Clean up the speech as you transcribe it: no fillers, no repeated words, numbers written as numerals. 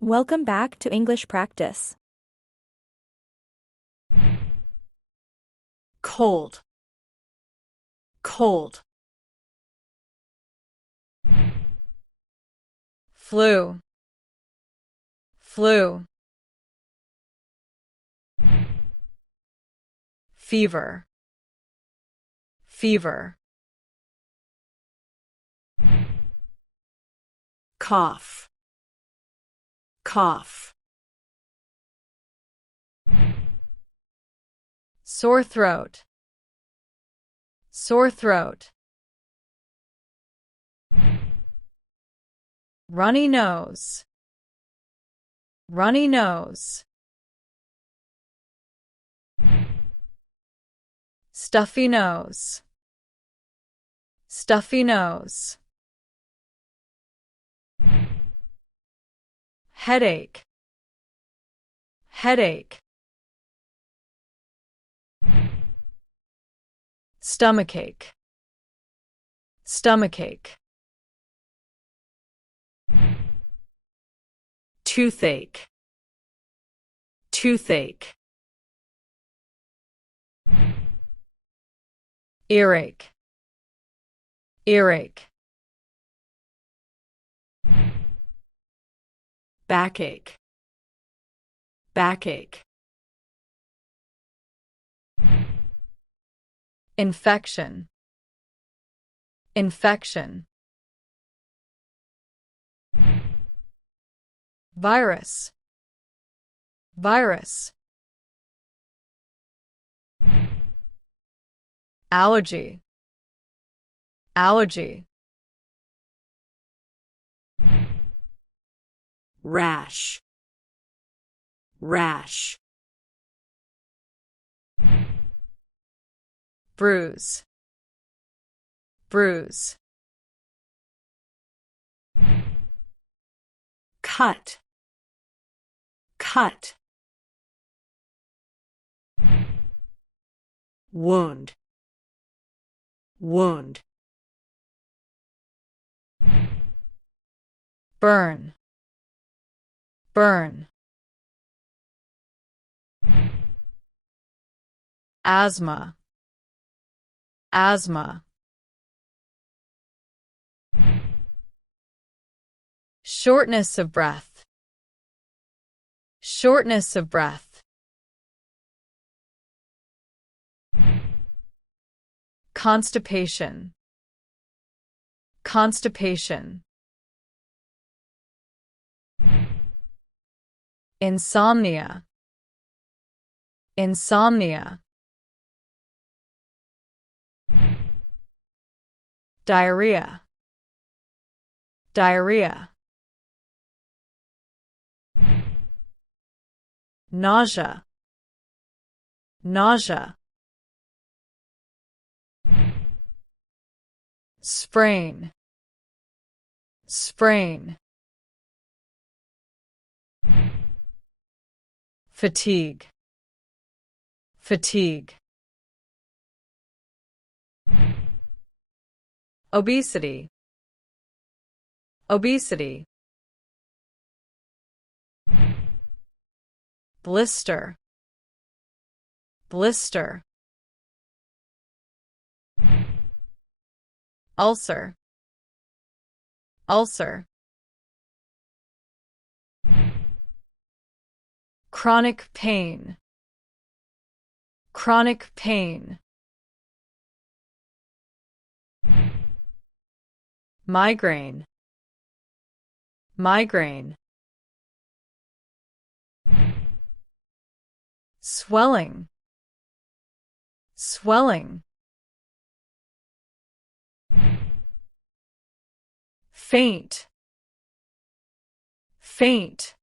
Welcome back to English practice. Cold, cold. Flu, flu. Fever, fever. Cough, cough. Sore throat, sore throat. Runny nose, runny nose. Stuffy nose, stuffy nose. Headache, headache. Stomachache, stomachache. Toothache, toothache. Earache, earache. Backache, backache. Infection, infection. Virus, virus. Allergy, allergy. Rash, rash. Bruise, bruise. Cut, cut. Wound, wound. Burn, burn. Asthma, asthma. Shortness of breath, shortness of breath. Constipation, constipation. Insomnia, insomnia. Diarrhea, diarrhea. Nausea, nausea. Sprain, sprain. Fatigue, fatigue. Obesity, obesity. Blister, blister. Ulcer, ulcer. Chronic pain, chronic pain. Migraine, migraine. Swelling, swelling. Faint, faint.